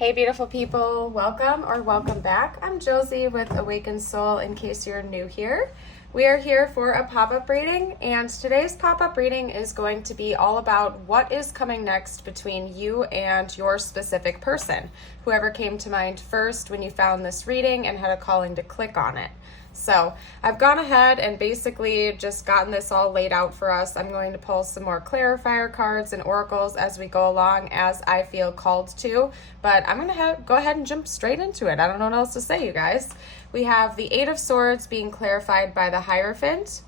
Hey beautiful people, welcome or welcome back. I'm Josie with Awakened Soul in case you're new here. We are here for a pop-up reading, and today's pop-up reading is going to be all about what is coming next between you and your specific person, whoever came to mind first when you found this reading and had a calling to click on it. So I've gone ahead and basically just gotten this all laid out for us. I'm going to pull some more clarifier cards and oracles as we go along as I feel called to, but I'm going to go ahead and jump straight into it. I don't know what else to say, you guys. We have the Eight of Swords being clarified by the Hierophant,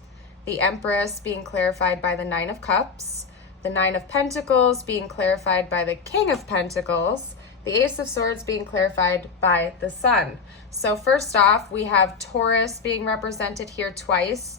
the Empress being clarified by the Nine of Cups, the Nine of Pentacles being clarified by the King of Pentacles, the Ace of Swords being clarified by the Sun. So first off, we have Taurus being represented here twice.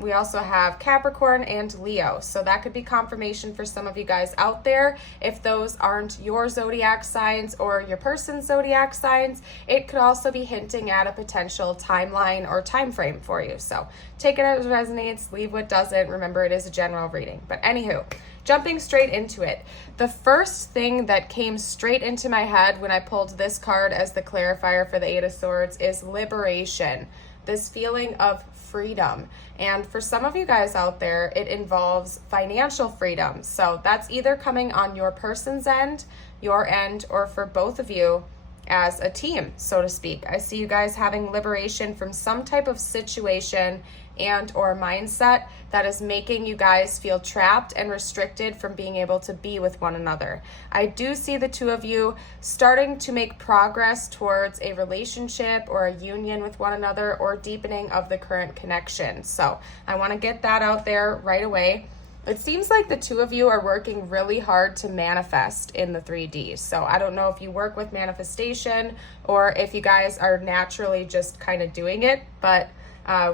We also have Capricorn and Leo. So that could be confirmation for some of you guys out there. If those aren't your zodiac signs or your person's zodiac signs, it could also be hinting at a potential timeline or time frame for you. So take it as it resonates, leave what doesn't. Remember, it is a general reading. But anywho, jumping straight into it. The first thing that came straight into my head when I pulled this card as the clarifier for the Eight of Swords is liberation. This feeling of freedom. And for some of you guys out there, it involves financial freedom. So that's either coming on your person's end, your end, or for both of you as a team, so to speak. I see you guys having liberation from some type of situation and or mindset that is making you guys feel trapped and restricted from being able to be with one another. I do see the two of you starting to make progress towards a relationship or a union with one another or deepening of the current connection. So I want to get that out there right away. It seems like the two of you are working really hard to manifest in the 3D. So I don't know if you work with manifestation or if you guys are naturally just kind of doing it, but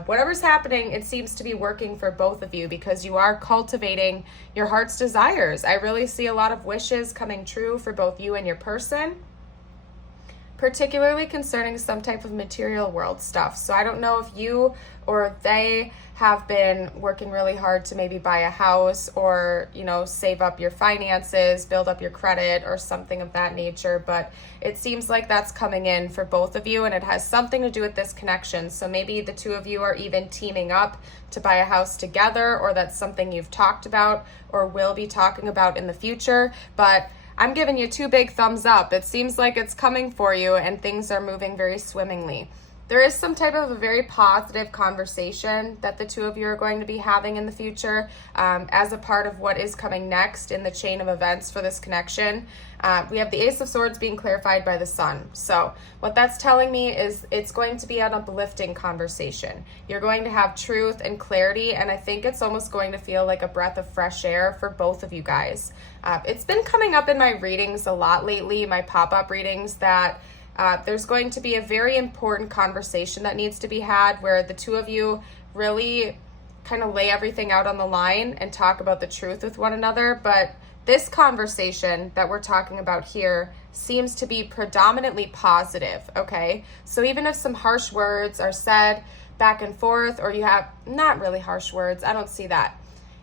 whatever's happening, it seems to be working for both of you because you are cultivating your heart's desires. I really see a lot of wishes coming true for both you and your person, particularly concerning some type of material world stuff. So I don't know if you or they have been working really hard to maybe buy a house or, save up your finances, build up your credit or something of that nature. But it seems like that's coming in for both of you and it has something to do with this connection. So maybe the two of you are even teaming up to buy a house together, or that's something you've talked about or will be talking about in the future. But I'm giving you two big thumbs up. It seems like it's coming for you and things are moving very swimmingly. There is some type of a very positive conversation that the two of you are going to be having in the future as a part of what is coming next in the chain of events for this connection. We have the Ace of Swords being clarified by the Sun. So what that's telling me is it's going to be an uplifting conversation. You're going to have truth and clarity, and I think it's almost going to feel like a breath of fresh air for both of you guys. It's been coming up in my readings a lot lately, my pop-up readings, that there's going to be a very important conversation that needs to be had where the two of you really kind of lay everything out on the line and talk about the truth with one another. But this conversation that we're talking about here seems to be predominantly positive, okay? So even if some harsh words are said back and forth, or you have not really harsh words, I don't see that.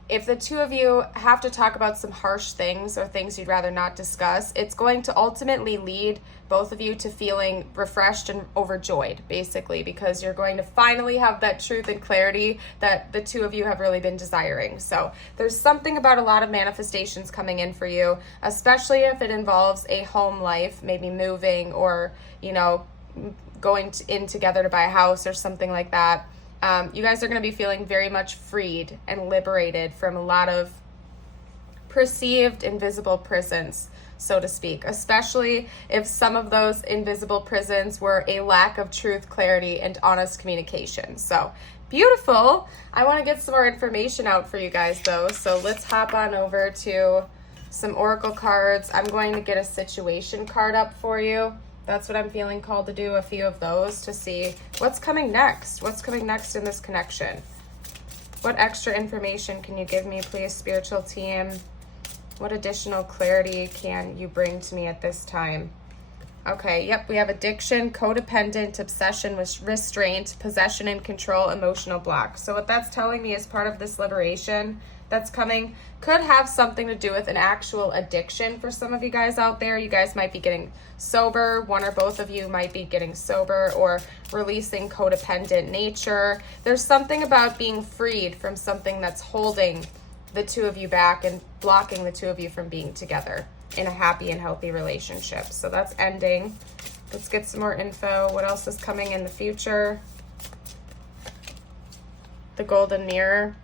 If the two of you have to talk about some harsh things or things you'd rather not discuss, it's going to ultimately lead both of you to feeling refreshed and overjoyed, basically, because you're going to finally have that truth and clarity that the two of you have really been desiring. So there's something about a lot of manifestations coming in for you, especially if it involves a home life, maybe moving or, going in together to buy a house or something like that. You guys are going to be feeling very much freed and liberated from a lot of perceived invisible prisons, so to speak, especially if some of those invisible prisons were a lack of truth, clarity, and honest communication. So beautiful. I want to get some more information out for you guys though. So let's hop on over to some oracle cards. I'm going to get a situation card up for you. That's what I'm feeling called to do, a few of those to see what's coming next. What's coming next in this connection? What extra information can you give me, please, spiritual team? What additional clarity can you bring to me at this time? Okay, yep, we have addiction, codependent, obsession with restraint, possession and control, emotional block. So what that's telling me is part of this liberation that's coming could have something to do with an actual addiction for some of you guys out there. You guys might be getting sober. One or both of you might be getting sober or releasing codependent nature. There's something about being freed from something that's holding the two of you back and blocking the two of you from being together in a happy and healthy relationship. So that's ending. Let's get some more info. What else is coming in the future? The golden mirror.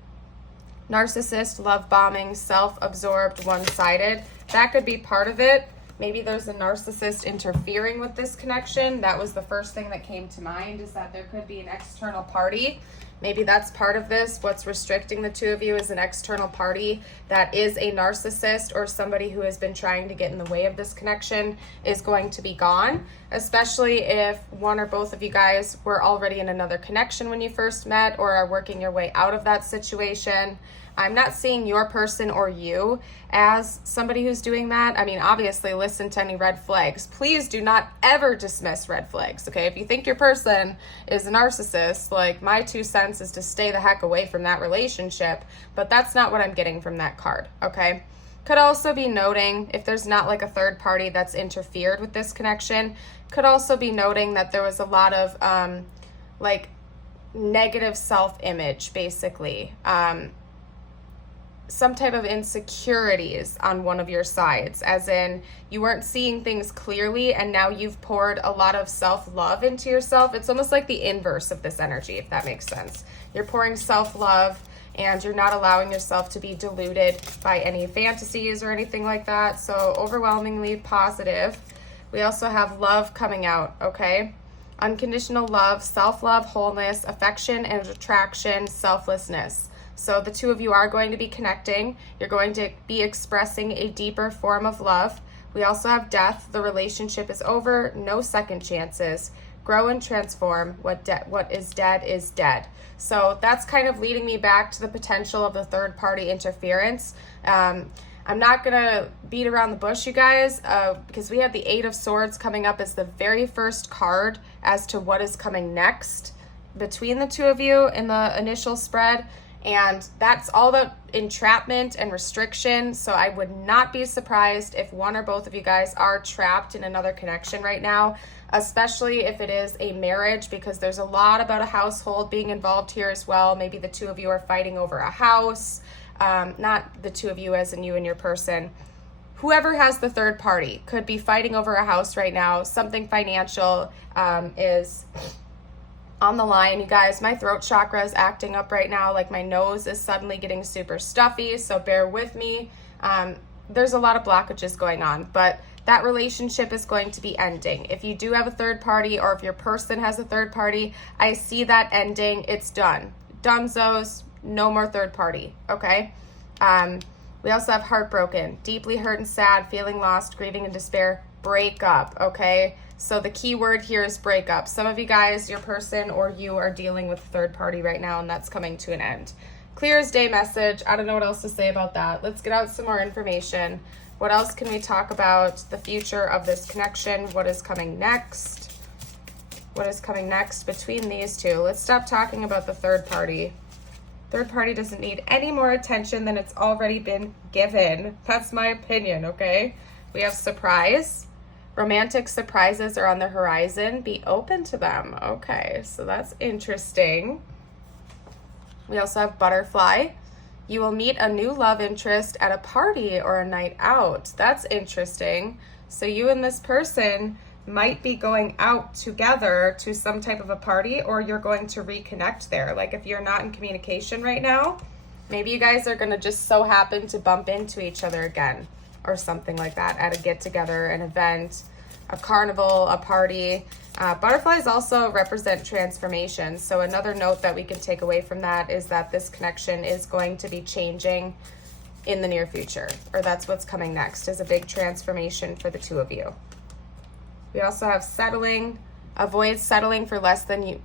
Narcissist, love bombing, self-absorbed, one-sided. That could be part of it. Maybe there's a narcissist interfering with this connection. That was the first thing that came to mind, is that there could be an external party. Maybe that's part of this. What's restricting the two of you is an external party that is a narcissist or somebody who has been trying to get in the way of this connection is going to be gone, especially if one or both of you guys were already in another connection when you first met or are working your way out of that situation. I'm not seeing your person or you as somebody who's doing that. I mean, obviously, listen to any red flags. Please do not ever dismiss red flags, okay? If you think your person is a narcissist, like, my 2 cents is to stay the heck away from that relationship, but that's not what I'm getting from that card, okay? Could also be noting, if there's not like a third party that's interfered with this connection, could also be noting that there was a lot of like negative self-image, basically. Some type of insecurities on one of your sides, as in you weren't seeing things clearly and now you've poured a lot of self-love into yourself. It's almost like the inverse of this energy, if that makes sense. You're pouring self-love and you're not allowing yourself to be deluded by any fantasies or anything like that. So overwhelmingly positive. We also have love coming out, okay? Unconditional love, self-love, wholeness, affection and attraction, selflessness. So the two of you are going to be connecting. You're going to be expressing a deeper form of love. We also have death. The relationship is over. No second chances. Grow and transform. What is dead is dead. So that's kind of leading me back to the potential of the third party interference. I'm not going to beat around the bush, you guys, because we have the 8 of Swords coming up as the very first card as to what is coming next between the two of you in the initial spread. And that's all about entrapment and restriction. So I would not be surprised if one or both of you guys are trapped in another connection right now, especially if it is a marriage, because there's a lot about a household being involved here as well. Maybe the two of you are fighting over a house, not the two of you as in you and your person. Whoever has the third party could be fighting over a house right now. Something financial is on the line. You guys, my throat chakra is acting up right now. Like, my nose is suddenly getting super stuffy, so bear with me. There's a lot of blockages going on, but that relationship is going to be ending. If you do have a third party, or if your person has a third party, I see that ending. It's done. Dunzos, no more third party, okay? We also have heartbroken, deeply hurt and sad, feeling lost, grieving and despair, break up, okay? So the key word here is breakup. Some of you guys, your person or you are dealing with a third party right now, and that's coming to an end. Clear as day message. I don't know what else to say about that. Let's get out some more information. What else can we talk about? The future of this connection. What is coming next? What is coming next between these two? Let's stop talking about the third party. Third party doesn't need any more attention than it's already been given. That's my opinion, okay? We have surprise. Romantic surprises are on the horizon. Be open to them. Okay, so that's interesting. We also have butterfly. You will meet a new love interest at a party or a night out. That's interesting. So you and this person might be going out together to some type of a party, or you're going to reconnect there. Like, if you're not in communication right now, maybe you guys are going to just so happen to bump into each other again, or something like that at a get-together, an event, a carnival, a party. Butterflies also represent transformation. So another note that we can take away from that is that this connection is going to be changing in the near future, or that's what's coming next, is a big transformation for the two of you. We also have settling. Avoid settling for less than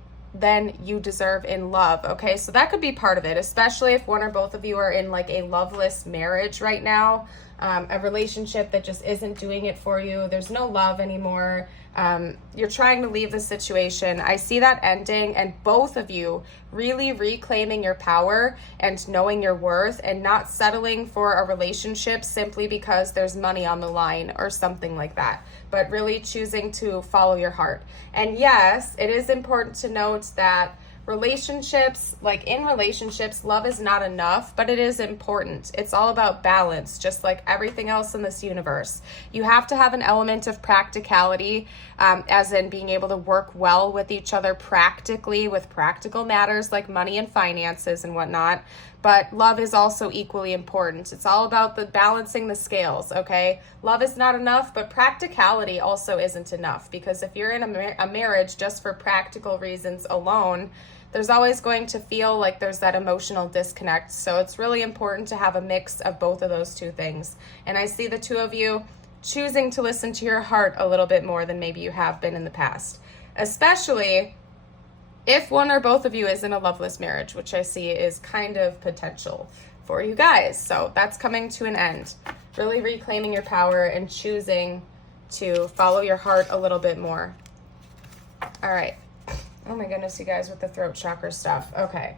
you deserve in love. Okay, so that could be part of it, especially if one or both of you are in like a loveless marriage right now. a relationship that just isn't doing it for you. There's no love anymore. You're trying to leave the situation. I see that ending, and both of you really reclaiming your power and knowing your worth and not settling for a relationship simply because there's money on the line or something like that, but really choosing to follow your heart. And yes, it is important to note that relationships, like in relationships, love is not enough, but it is important. It's all about balance, just like everything else in this universe. You have to have an element of practicality, as in being able to work well with each other practically with practical matters like money and finances and whatnot. But love is also equally important. It's all about the balancing the scales, okay? Love is not enough, but practicality also isn't enough, because if you're in a marriage just for practical reasons alone, there's always going to feel like there's that emotional disconnect. So it's really important to have a mix of both of those two things. And I see the two of you choosing to listen to your heart a little bit more than maybe you have been in the past, especially if one or both of you is in a loveless marriage, which I see is kind of potential for you guys. So that's coming to an end. Really reclaiming your power and choosing to follow your heart a little bit more. All right. Oh my goodness, you guys, with the throat chakra stuff. Okay.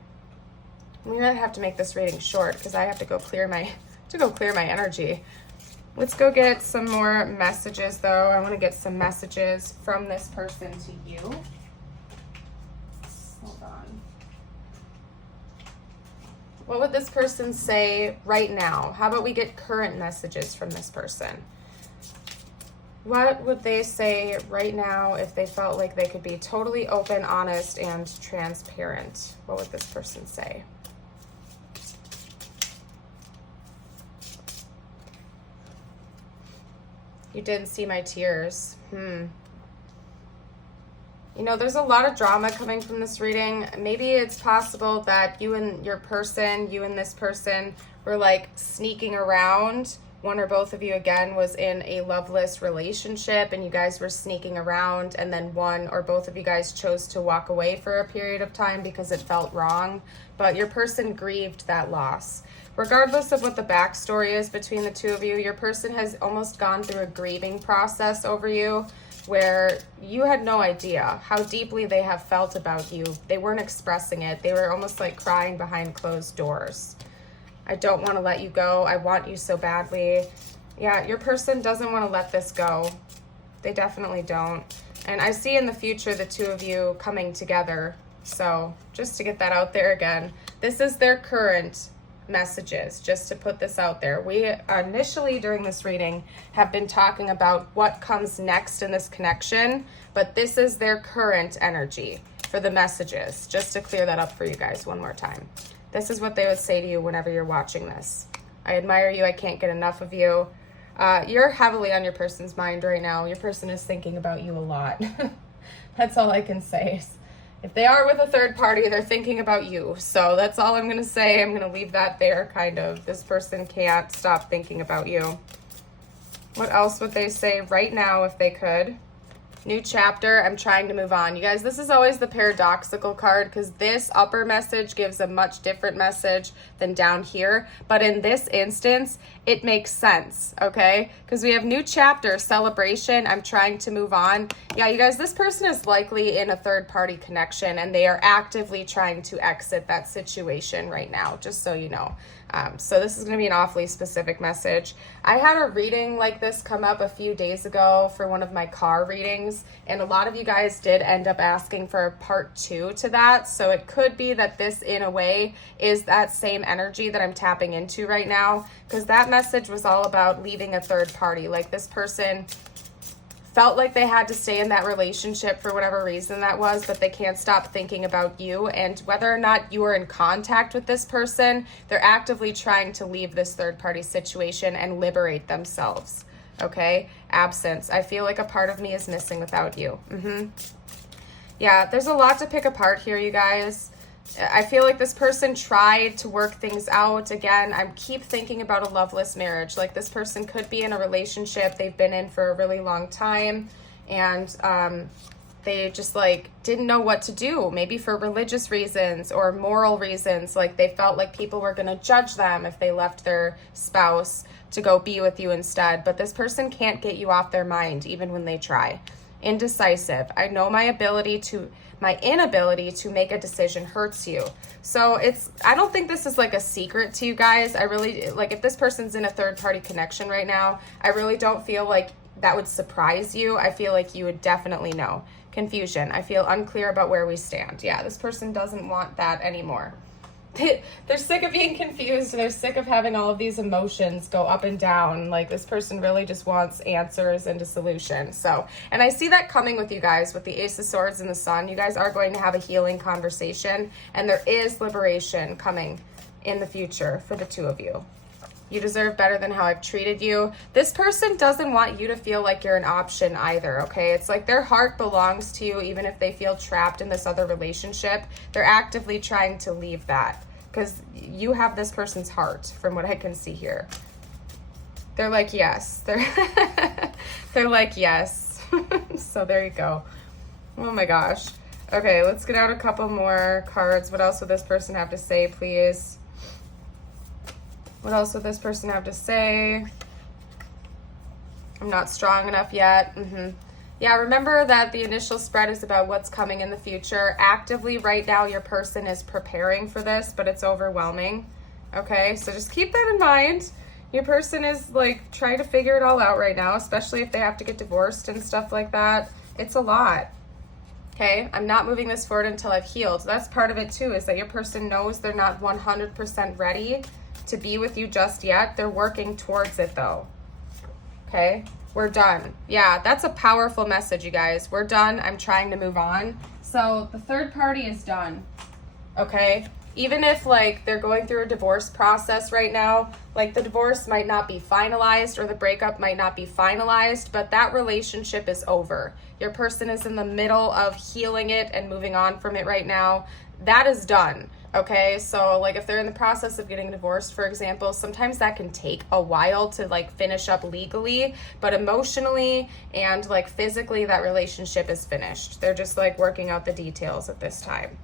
We're going to have to make this reading short because I have to go clear my energy. Let's go get some more messages, though. I want to get some messages from this person to you. Hold on. What would this person say right now? How about we get current messages from this person? What would they say right now if they felt like they could be totally open, honest, and transparent? What would this person say? You didn't see my tears. You know, there's a lot of drama coming from this reading. Maybe it's possible that you and this person were like sneaking around. One or both of you, again, was in a loveless relationship and you guys were sneaking around, and then one or both of you guys chose to walk away for a period of time because it felt wrong, but your person grieved that loss. Regardless of what the backstory is between the two of you, your person has almost gone through a grieving process over you where you had no idea how deeply they have felt about you. They weren't expressing it. They were almost like crying behind closed doors. I don't want to let you go. I want you so badly. Yeah, your person doesn't want to let this go. They definitely don't. And I see in the future the two of you coming together. So just to get that out there again, this is their current messages, just to put this out there. We initially during this reading have been talking about what comes next in this connection, but this is their current energy for the messages, just to clear that up for you guys one more time. This is what they would say to you whenever you're watching this. I admire you. I can't get enough of you. You're heavily on your person's mind right now. Your person is thinking about you a lot. That's all I can say. If they are with a third party, they're thinking about you. So that's all I'm going to say. I'm going to leave that there, kind of. This person can't stop thinking about you. What else would they say right now if they could? New chapter, I'm trying to move on. You guys, this is always the paradoxical card because this upper message gives a much different message than down here. But in this instance, it makes sense, okay? Because we have new chapter, celebration, I'm trying to move on. Yeah, you guys, this person is likely in a third-party connection and they are actively trying to exit that situation right now, just so you know. So this is going to be an awfully specific message. I had a reading like this come up a few days ago for one of my car readings, and a lot of you guys did end up asking for a part 2 to that. So it could be that this, in a way, is that same energy that I'm tapping into right now, because that message was all about leaving a third party. Like this person felt like they had to stay in that relationship for whatever reason that was, but they can't stop thinking about you. And whether or not you are in contact with this person, they're actively trying to leave this third-party situation and liberate themselves, okay? Absence. I feel like a part of me is missing without you. Yeah, there's a lot to pick apart here, you guys. I feel like this person tried to work things out. Again, I keep thinking about a loveless marriage. Like this person could be in a relationship they've been in for a really long time, and they just like didn't know what to do, maybe for religious reasons or moral reasons. Like they felt like people were going to judge them if they left their spouse to go be with you instead. But this person can't get you off their mind even when they try. Indecisive. I know my inability to make a decision hurts you. So I don't think this is like a secret to you guys. I really, like, if this person's in a third party connection right now, I really don't feel like that would surprise you. I feel like you would definitely know. Confusion. I feel unclear about where we stand. Yeah, this person doesn't want that anymore. They're sick of being confused. They're sick of having all of these emotions go up and down. Like, this person really just wants answers and a solution. So, and I see that coming with you guys with the Ace of Swords and the Sun. You guys are going to have a healing conversation, and there is liberation coming in the future for the two of you. You deserve better than how I've treated you. This person doesn't want you to feel like you're an option either, okay? It's like their heart belongs to you even if they feel trapped in this other relationship. They're actively trying to leave that because you have this person's heart from what I can see here. They're like, yes. They're like, yes. So there you go. Oh my gosh. Okay, let's get out a couple more cards. What else would this person have to say, please? What else would this person have to say? I'm not strong enough yet. Yeah, remember that the initial spread is about what's coming in the future. Actively, right now, your person is preparing for this, but it's overwhelming. Okay, so just keep that in mind. Your person is like trying to figure it all out right now, especially if they have to get divorced and stuff like that. It's a lot. Okay, I'm not moving this forward until I've healed. That's part of it too, is that your person knows they're not 100% ready to be with you just yet. They're working towards it though. Okay, we're done. Yeah, that's a powerful message, you guys. We're done. I'm trying to move on. So the third party is done. Okay, even if like they're going through a divorce process right now, like the divorce might not be finalized or the breakup might not be finalized, but that relationship is over. Your person is in the middle of healing it and moving on from it right now. That is done. Okay, so like if they're in the process of getting divorced, for example, sometimes that can take a while to like finish up legally, but emotionally and like physically that relationship is finished. They're just like working out the details at this time.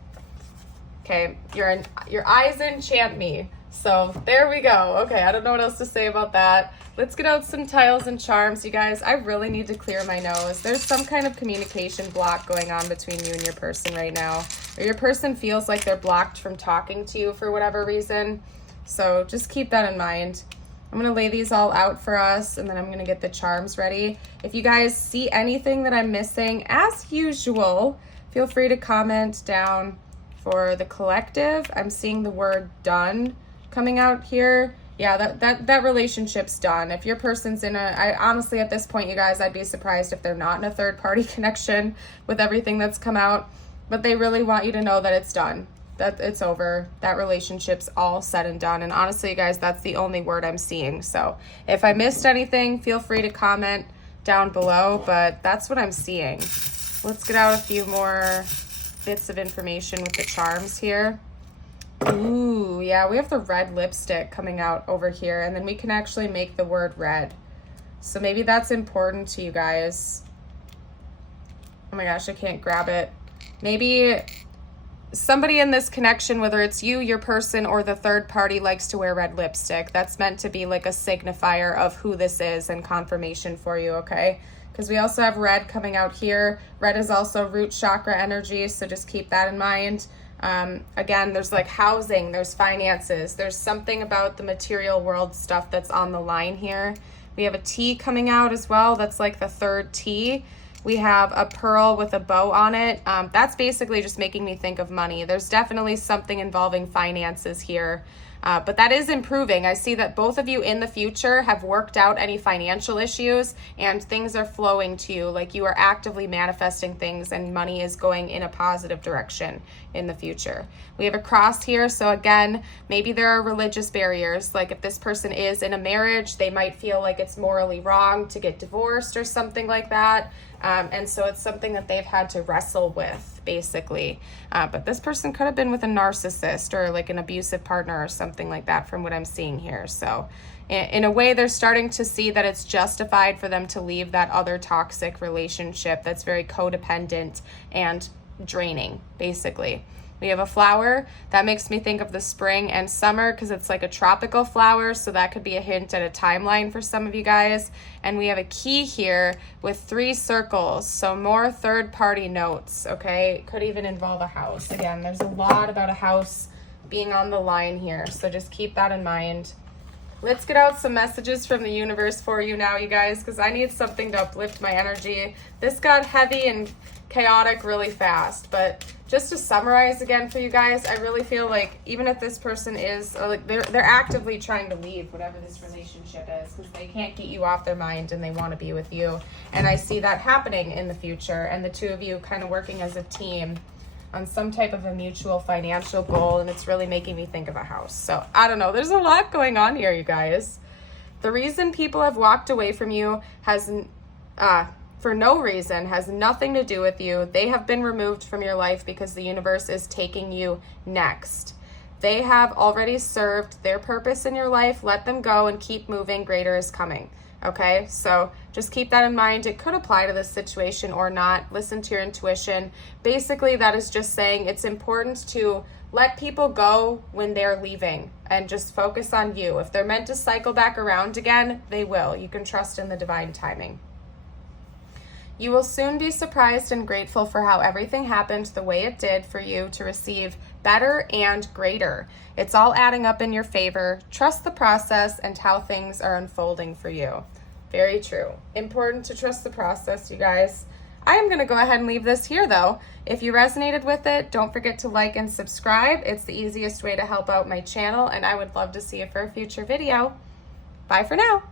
Okay, your eyes enchant me. So there we go. Okay, I don't know what else to say about that. Let's get out some tiles and charms, you guys. I really need to clear my nose. There's some kind of communication block going on between you and your person right now. Or your person feels like they're blocked from talking to you for whatever reason. So just keep that in mind. I'm going to lay these all out for us, and then I'm going to get the charms ready. If you guys see anything that I'm missing, as usual, feel free to comment down. For the collective, I'm seeing the word done coming out here. Yeah, that relationship's done. If your person's I honestly at this point, you guys, I'd be surprised if they're not in a third party connection with everything that's come out, but they really want you to know that it's done, that it's over. That relationship's all said and done. And honestly, you guys, that's the only word I'm seeing. So if I missed anything, feel free to comment down below, but that's what I'm seeing. Let's get out a few more bits of information with the charms here. Ooh, yeah, we have the red lipstick coming out over here, and then we can actually make the word red. So maybe that's important to you guys. Oh my gosh, I can't grab it. Maybe somebody in this connection, whether it's you, your person, or the third party, likes to wear red lipstick. That's meant to be like a signifier of who this is and confirmation for you, okay? Because we also have red coming out here. Red is also root chakra energy, so just keep that in mind. Again, there's like housing, there's finances, there's something about the material world stuff that's on the line here. We have a T coming out as well. That's like the third T. We have a pearl with a bow on it. That's basically just making me think of money. There's definitely something involving finances here. But that is improving. I see that both of you in the future have worked out any financial issues and things are flowing to you. Like you are actively manifesting things and money is going in a positive direction in the future. We have a cross here. So again, maybe there are religious barriers. Like if this person is in a marriage, they might feel like it's morally wrong to get divorced or something like that. And so it's something that they've had to wrestle with, basically. But this person could have been with a narcissist or like an abusive partner or something like that from what I'm seeing here. So in a way, they're starting to see that it's justified for them to leave that other toxic relationship that's very codependent and draining, basically. We have a flower that makes me think of the spring and summer because it's like a tropical flower, so that could be a hint at a timeline for some of you guys. And we have a key here with 3 circles, so more third-party notes, okay? It could even involve a house. Again, there's a lot about a house being on the line here, so just keep that in mind. Let's get out some messages from the universe for you now, you guys, because I need something to uplift my energy. This got heavy and chaotic really fast, but just to summarize again for you guys, I really feel like even if this person is, or like they're actively trying to leave whatever this relationship is, because they can't get you off their mind and they want to be with you. And I see that happening in the future, and the two of you kind of working as a team on some type of a mutual financial goal, and it's really making me think of a house. So I don't know, there's a lot going on here, you guys. The reason people have walked away from you has for no reason, has nothing to do with you. They have been removed from your life because the universe is taking you next. They have already served their purpose in your life. Let them go and keep moving. Greater is coming. Okay, so just keep that in mind. It could apply to this situation or not. Listen to your intuition. Basically, that is just saying it's important to let people go when they're leaving and just focus on you. If they're meant to cycle back around again, they will. You can trust in the divine timing. You will soon be surprised and grateful for how everything happened the way it did for you to receive better and greater. It's all adding up in your favor. Trust the process and how things are unfolding for you. Very true. Important to trust the process, you guys. I am going to go ahead and leave this here, though. If you resonated with it, don't forget to like and subscribe. It's the easiest way to help out my channel, and I would love to see you for a future video. Bye for now.